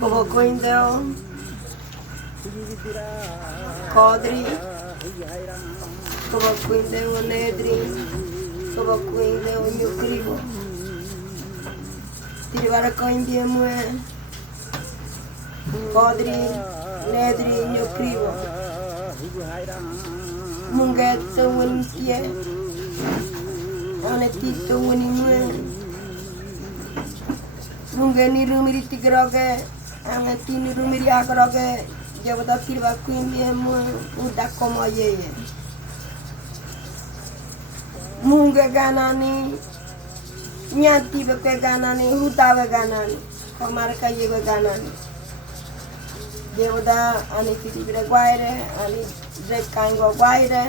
Como coindeo, Kodri, como coindeo Nedri, como coindeo Nyukribo. Tirivara coindeo mue, Kodri, Nedri, Nyukribo. Mungeto winkie, anetito winimue. Mungeni rumiri tigroge, anetini rumiri agroge. Jawada tirva quindi uda como ye. Munga ganani, nyati beke ganani, uda ganani, kamar kaye ganani. Jawada ani tirva guaire, ani zekango guaire,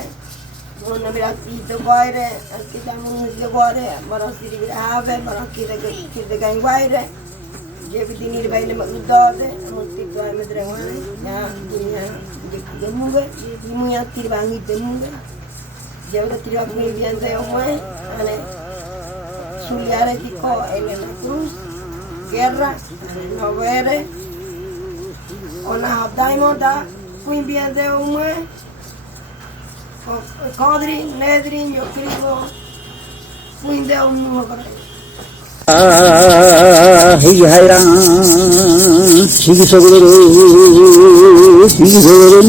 una biratito guaire, kita munga guaire, baros tirva have, baros kita guaire. Jadi dinir baile magdode, amuti ko ay madrangan, ya dinya demunga, dimuya tirbangi demunga. Jadi tirang ni bian tayo mo, ane suliare tiko Elena Cruz, guerra, novere, ona habdai mo da, kuin bian tayo mo, Kodri, Nedri, Nyukribo, kuin tayo mo ba? Highran, Chigisoguru, Chigisoguru,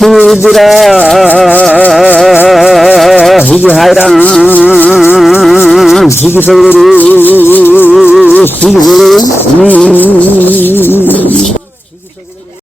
Hudra, Highran, Chigisoguru, Chigisoguru,